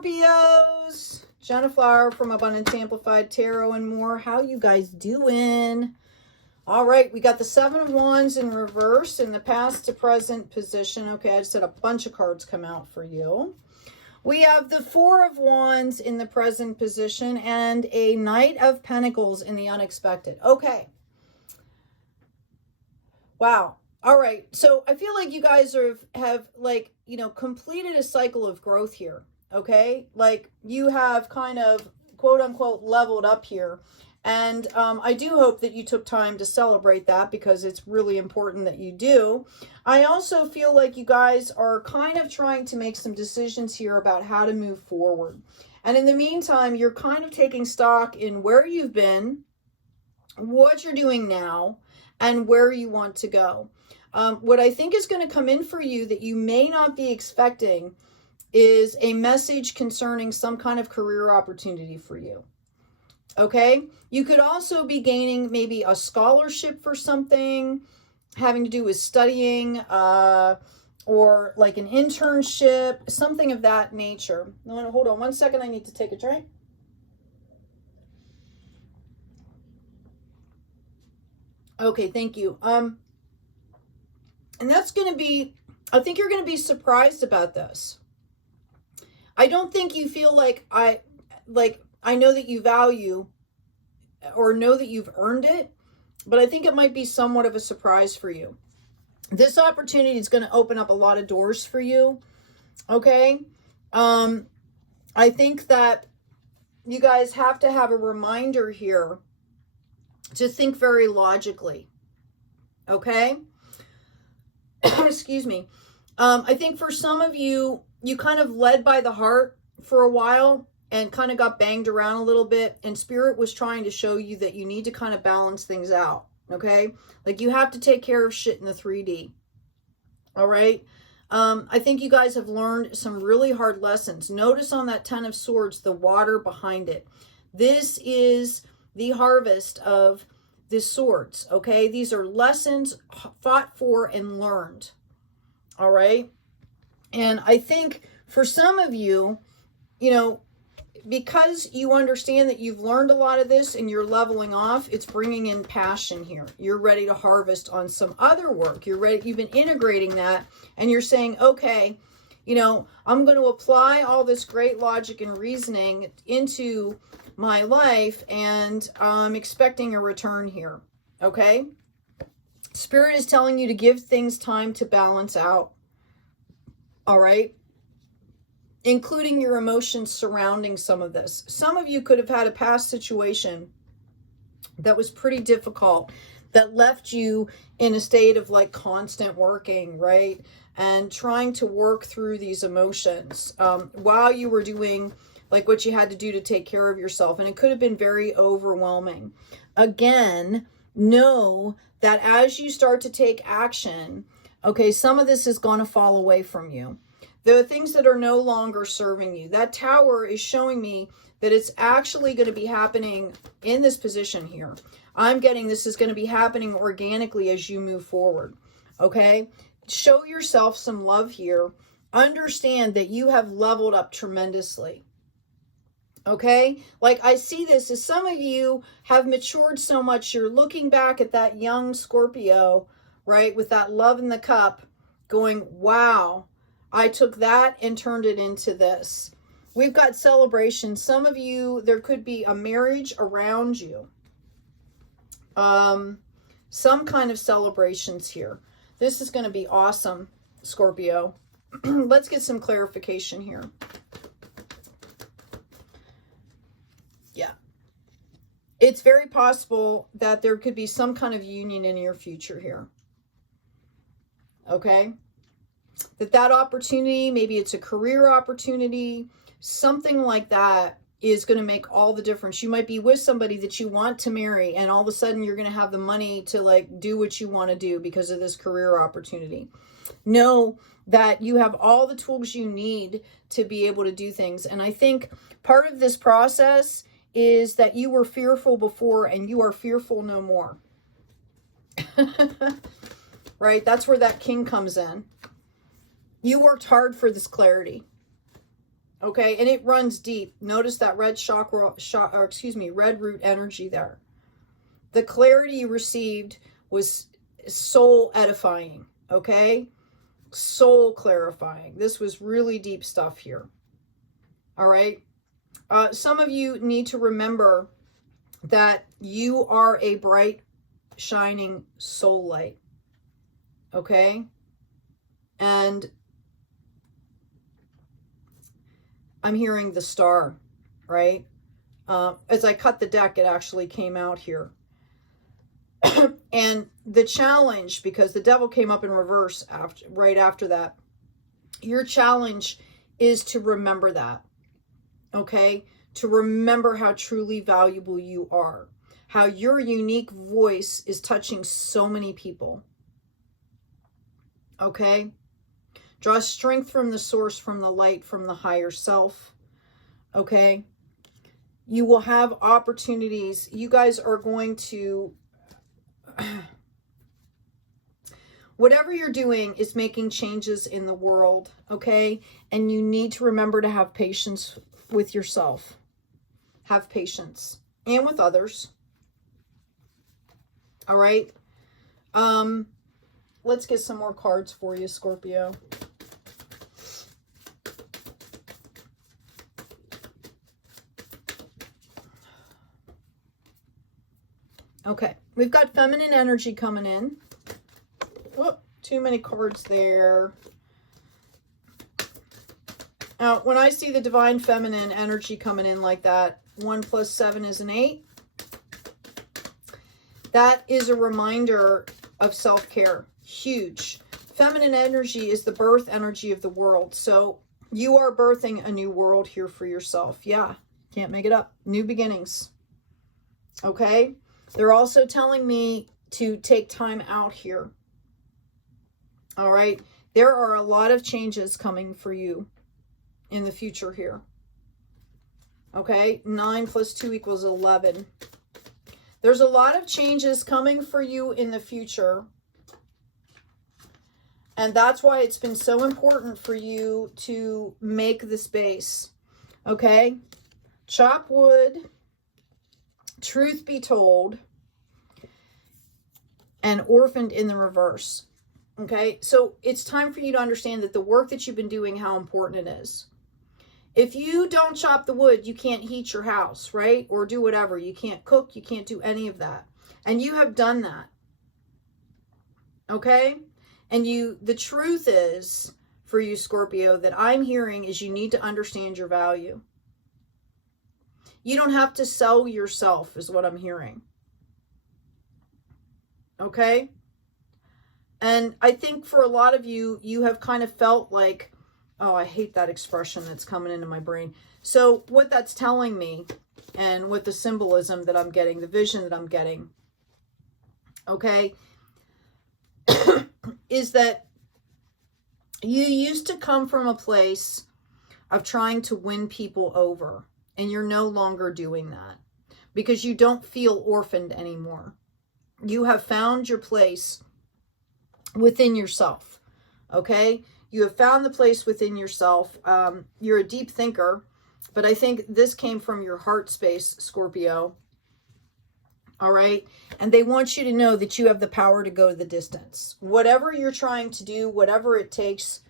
Scorpios. Jenna Flower from Abundance Amplified Tarot and more. How you guys doing? All right, we got the Seven of Wands in reverse in the past to present position. Okay, I just had a bunch of cards come out for you. We have the Four of Wands in the present position and a Knight of Pentacles in the unexpected. Okay. Wow. All right. So I feel like you guys have like, you know, completed a cycle of growth here. Okay. Like you have kind of quote unquote leveled up here. And I do hope that you took time to celebrate that because it's really important that you do. I also feel like you guys are kind of trying to make some decisions here about how to move forward. And in the meantime, you're kind of taking stock in where you've been, what you're doing now, and where you want to go. What I think is going to come in for you that you may not be expecting is a message concerning some kind of career opportunity for you. Okay, you could also be gaining maybe a scholarship for something having to do with studying or like an internship, something of that nature. No, hold on 1 second. I need to take a drink. Okay, thank you. And that's going to be, I think you're going to be surprised about this. I don't think you feel like I know that you value or know that you've earned it, but I think it might be somewhat of a surprise for you. This opportunity is going to open up a lot of doors for you. Okay. I think that you guys have to have a reminder here to think very logically. Okay. Excuse me. I think for some of you, you kind of led by the heart for a while and kind of got banged around a little bit. And Spirit was trying to show you that you need to kind of balance things out. Okay. Like you have to take care of shit in the 3D. All right. I think you guys have learned some really hard lessons. Notice on that Ten of Swords, the water behind it. This is the harvest of the swords. Okay. These are lessons fought for and learned. All right. And I think for some of you, you know, because you understand that you've learned a lot of this and you're leveling off, it's bringing in passion here. You're ready to harvest on some other work. You're ready. You've been integrating that and you're saying, okay, you know, I'm going to apply all this great logic and reasoning into my life and I'm expecting a return here. Okay. Spirit is telling you to give things time to balance out. All right. Including your emotions surrounding some of this. Some of you could have had a past situation that was pretty difficult, that left you in a state of like constant working, right? And trying to work through these emotions while you were doing like what you had to do to take care of yourself. And it could have been very overwhelming. Again, know that as you start to take action, okay, some of this is going to fall away from you. There are things that are no longer serving you. That tower is showing me that it's actually going to be happening in this position here. I'm getting this is going to be happening organically as you move forward. Okay? Show yourself some love here. Understand that you have leveled up tremendously. Okay? Like I see this as some of you have matured so much. You're looking back at that young Scorpio, right? With that love in the cup going, wow. I took that and turned it into this. We've got celebrations. Some of you, there could be a marriage around you. Some kind of celebrations here. This is going to be awesome, Scorpio. Let's get some clarification here. Yeah. It's very possible that there could be some kind of union in your future here. Okay? That opportunity, maybe it's a career opportunity, something like that is going to make all the difference. You might be with somebody that you want to marry and all of a sudden you're going to have the money to like do what you want to do because of this career opportunity. Know that you have all the tools you need to be able to do things. And I think part of this process is that you were fearful before and you are fearful no more. Right? That's where that king comes in. You worked hard for this clarity. Okay, and it runs deep. Notice that red chakra, red root energy there. The clarity you received was soul edifying, okay? Soul clarifying. This was really deep stuff here. All right. Some of you need to remember that you are a bright, shining soul light. Okay? And I'm hearing the star, right? As I cut the deck, it actually came out here. And the challenge, because the devil came up in reverse right after that, your challenge is to remember that, okay? To remember how truly valuable you are, how your unique voice is touching so many people, okay? Draw strength from the source, from the light, from the higher self, okay? You will have opportunities. You guys are going to... Whatever you're doing is making changes in the world, okay? And you need to remember to have patience with yourself. Have patience. And with others. All right? Let's get some more cards for you, Scorpio. Okay. We've got feminine energy coming in. Oh, too many cards there. Now, when I see the divine feminine energy coming in like that, 1 + 7 is an 8. That is a reminder of self-care. Huge. Feminine energy is the birth energy of the world. So you are birthing a new world here for yourself. Yeah, can't make it up. New beginnings. Okay? They're also telling me to take time out here. All right? There are a lot of changes coming for you in the future here. Okay? 9 + 2 = 11. There's a lot of changes coming for you in the future. And that's why it's been so important for you to make the space. Okay? Chop wood. Truth be told. And orphaned in the reverse. Okay? So it's time for you to understand that the work that you've been doing, how important it is. If you don't chop the wood, you can't heat your house, right? Or do whatever. You can't cook. You can't do any of that. And you have done that. Okay? And the truth is, for you, Scorpio, that I'm hearing is you need to understand your value. You don't have to sell yourself, is what I'm hearing. Okay? And I think for a lot of you, you have kind of felt like, oh, I hate that expression that's coming into my brain. So what that's telling me, and what the symbolism that I'm getting, the vision that I'm getting, okay, is that you used to come from a place of trying to win people over, and you're no longer doing that because you don't feel orphaned anymore. You have found your place within yourself, okay? You have found the place within yourself. You're a deep thinker, but I think this came from your heart space, Scorpio. All right? And they want you to know that you have the power to go the distance. Whatever you're trying to do, whatever it takes,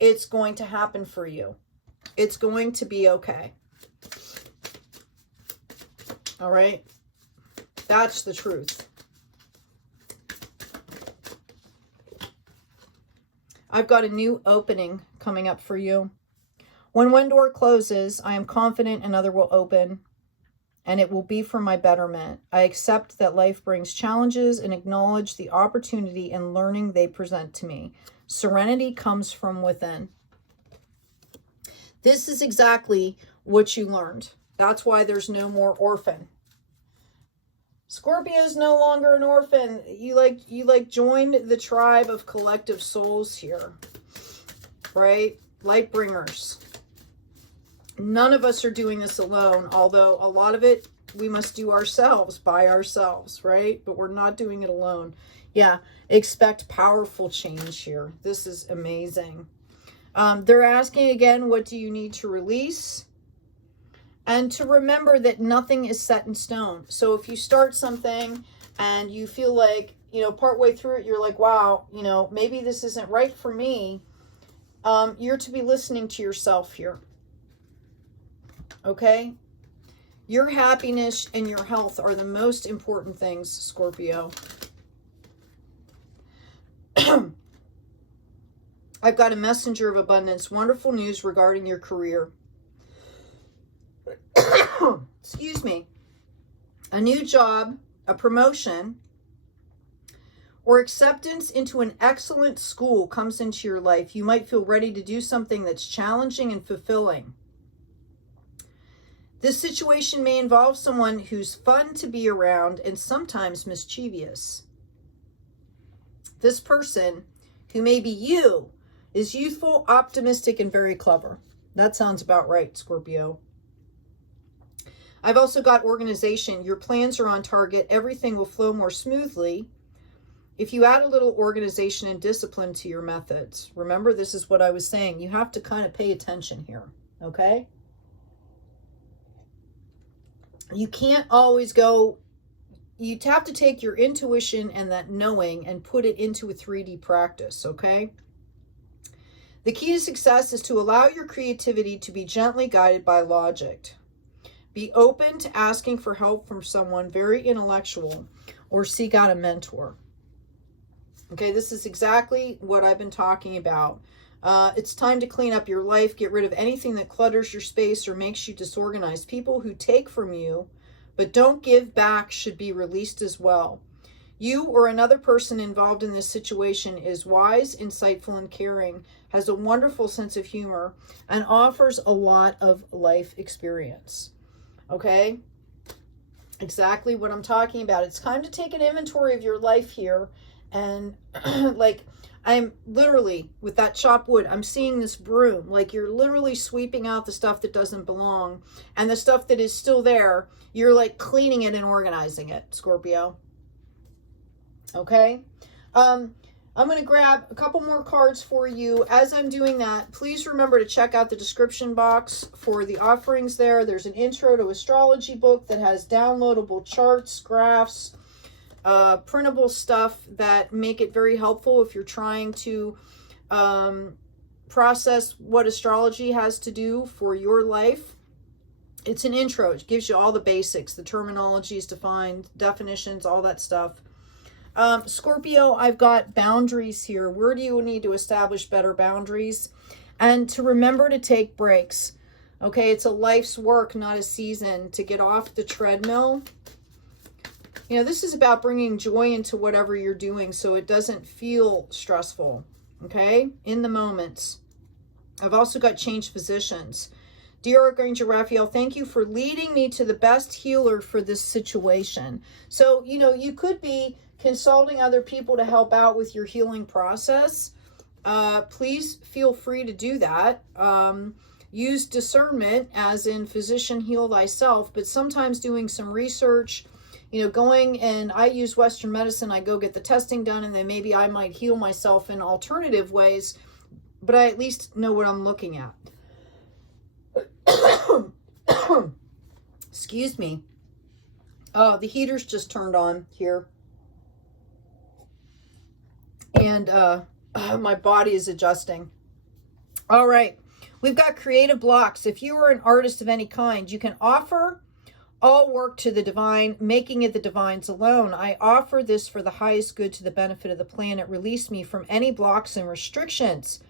it's going to happen for you. It's going to be okay. All right? That's the truth. I've got a new opening coming up for you. When one door closes, I am confident another will open, and it will be for my betterment. I accept that life brings challenges and acknowledge the opportunity and learning they present to me. Serenity comes from within. This is exactly what you learned. That's why there's no more orphan. Scorpio is no longer an orphan. You joined the tribe of collective souls here, right? Light bringers. None of us are doing this alone, although a lot of it we must do ourselves, by ourselves, right? But we're not doing it alone. Yeah, expect powerful change here. This is amazing. They're asking again, what do you need to release? And to remember that nothing is set in stone. So if you start something and you feel like, you know, partway through it, you're like, wow, you know, maybe this isn't right for me. You're to be listening to yourself here. Okay? Your happiness and your health are the most important things, Scorpio. I've got a messenger of abundance. Wonderful news regarding your career. Excuse me. A new job, a promotion, or acceptance into an excellent school comes into your life. You might feel ready to do something that's challenging and fulfilling. This situation may involve someone who's fun to be around and sometimes mischievous. This person, who may be you, is youthful, optimistic, and very clever. That sounds about right, Scorpio. I've also got organization. Your plans are on target. Everything will flow more smoothly if you add a little organization and discipline to your methods. Remember, this is what I was saying. You have to kind of pay attention here, okay? You can't always go, you have to take your intuition and that knowing and put it into a 3D practice, okay? The key to success is to allow your creativity to be gently guided by logic. Be open to asking for help from someone very intellectual or seek out a mentor. Okay, this is exactly what I've been talking about. It's time to clean up your life, get rid of anything that clutters your space or makes you disorganized. People who take from you but don't give back should be released as well. You or another person involved in this situation is wise, insightful, and caring, has a wonderful sense of humor, and offers a lot of life experience. Okay? Exactly what I'm talking about. It's time to take an inventory of your life here. And like, I'm literally, with that chopped wood, I'm seeing this broom. Like, you're literally sweeping out the stuff that doesn't belong. And the stuff that is still there, you're like cleaning it and organizing it, Scorpio. Okay? I'm going to grab a couple more cards for you. As I'm doing that, please remember to check out the description box for the offerings there. There's an intro to astrology book that has downloadable charts, graphs, printable stuff that make it very helpful if you're trying to process what astrology has to do for your life. It's an intro. It gives you all the basics, the terminologies defined, definitions, all that stuff. Scorpio, I've got boundaries here. Where do you need to establish better boundaries? And to remember to take breaks. Okay, it's a life's work, not a season. To get off the treadmill. You know, this is about bringing joy into whatever you're doing so it doesn't feel stressful, okay, in the moments. I've also got changed positions. Dear Archangel Raphael, thank you for leading me to the best healer for this situation. So, you know, you could be consulting other people to help out with your healing process. Please feel free to do that. Use discernment, as in physician heal thyself, but sometimes doing some research, you know, going, and I use Western medicine, I go get the testing done, and then maybe I might heal myself in alternative ways, but I at least know what I'm looking at. Excuse me. Oh, the heater's just turned on here. And my body is adjusting. All right. We've got creative blocks. If you are an artist of any kind, you can offer all work to the divine, making it the divine's alone. I offer this for the highest good to the benefit of the planet. Release me from any blocks and restrictions.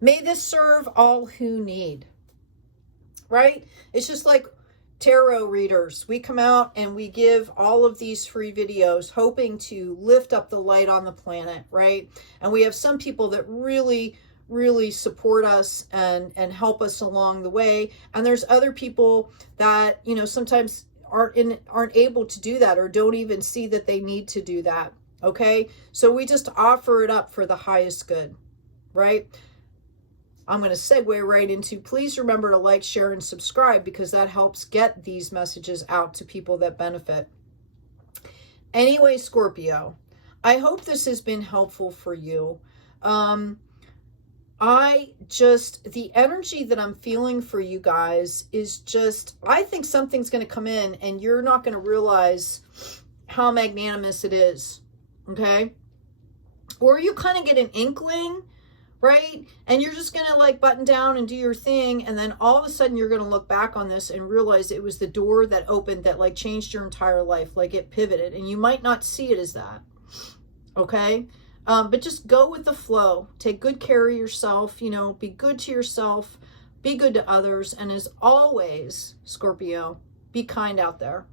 May this serve all who need. Right? It's just like tarot readers. We come out and we give all of these free videos hoping to lift up the light on the planet, right? And we have some people that really support us and help us along the way. And there's other people that, you know, sometimes aren't able to do that or don't even see that they need to do that, okay? So we just offer it up for the highest good, right? I'm going to segue right into, please remember to like, share, and subscribe, because that helps get these messages out to people that benefit. Anyway, Scorpio, I hope this has been helpful for you. the energy that I'm feeling for you guys is just, I think something's going to come in and you're not going to realize how magnanimous it is. Okay. Or you kind of get an inkling, right? And you're just going to like button down and do your thing. And then all of a sudden you're going to look back on this and realize it was the door that opened that like changed your entire life. Like it pivoted, and you might not see it as that. Okay. But just go with the flow. Take good care of yourself, you know, be good to yourself, be good to others. And as always, Scorpio, be kind out there.